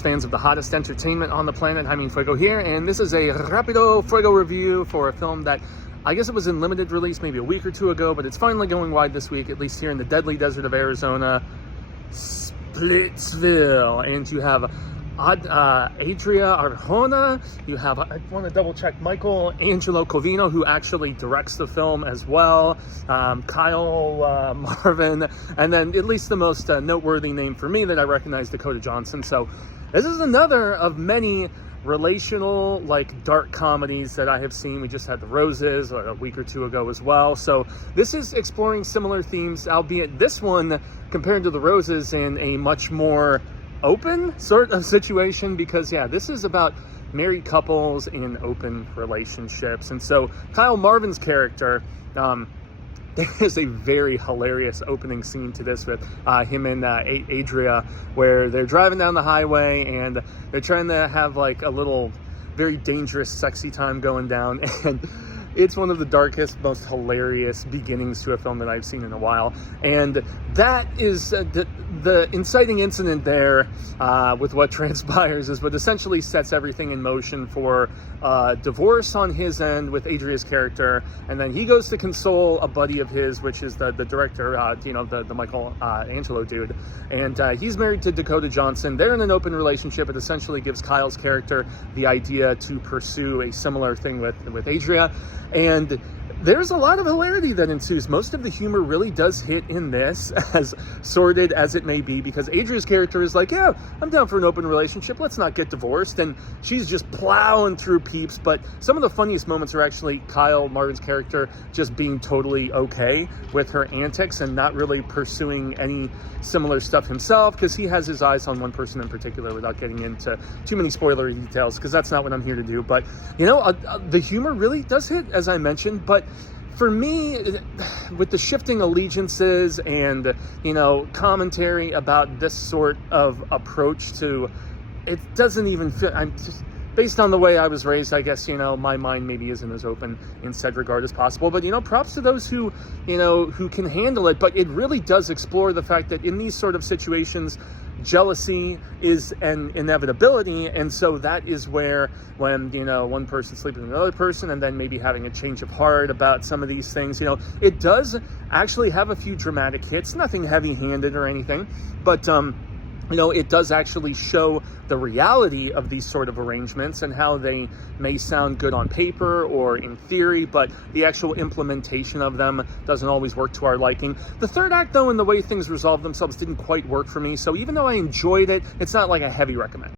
Fans of the hottest entertainment on the planet, I'm Fuego here, and this is a Rapido Fuego review for a film that I guess it was in limited release maybe a week or two ago, but it's finally going wide this week, at least here in the deadly desert of Arizona, Splitsville. And you have Adria Arjona, you have, I want to double check, Michael Angelo Covino, who actually directs the film as well, Kyle Marvin, and then at least the most noteworthy name for me that I recognize, Dakota Johnson. So this is another of many relational, like, dark comedies that I have seen. We just had The Roses a week or two ago as well. So this is exploring similar themes, albeit this one, compared to The Roses, in a much more open sort of situation, because this is about married couples in open relationships. And so Kyle Marvin's character, there is a very hilarious opening scene to this with him and Adria, where they're driving down the highway and they're trying to have like a little very dangerous sexy time going down, and it's one of the darkest, most hilarious beginnings to a film that I've seen in a while. And that is the inciting incident there with what transpires is what essentially sets everything in motion for divorce on his end with Adria's character. And then he goes to console a buddy of his, which is the director, the Michael Angelo dude. And he's married to Dakota Johnson. They're in an open relationship. It essentially gives Kyle's character the idea to pursue a similar thing with Adria. And there's a lot of hilarity that ensues. Most of the humor really does hit in this, as sordid as it may be, because Adria's character is like, yeah, I'm down for an open relationship, let's not get divorced, and she's just plowing through peeps. But some of the funniest moments are actually Kyle Marvin's character just being totally okay with her antics and not really pursuing any similar stuff himself, because he has his eyes on one person in particular, without getting into too many spoilery details, because that's not what I'm here to do. But the humor really does hit, as I mentioned. But for me, with the shifting allegiances and, commentary about this sort of approach to, it doesn't even fit. Based on the way I was raised, I guess, my mind maybe isn't as open in said regard as possible. But, props to those who can handle it. But it really does explore the fact that in these sort of situations, jealousy is an inevitability. And so that is where, when, one person's sleeping with another person and then maybe having a change of heart about some of these things, it does actually have a few dramatic hits, nothing heavy-handed or anything, but, it does actually show the reality of these sort of arrangements and how they may sound good on paper or in theory, but the actual implementation of them doesn't always work to our liking. The third act, though, and the way things resolve themselves didn't quite work for me. So even though I enjoyed it, it's not like a heavy recommend.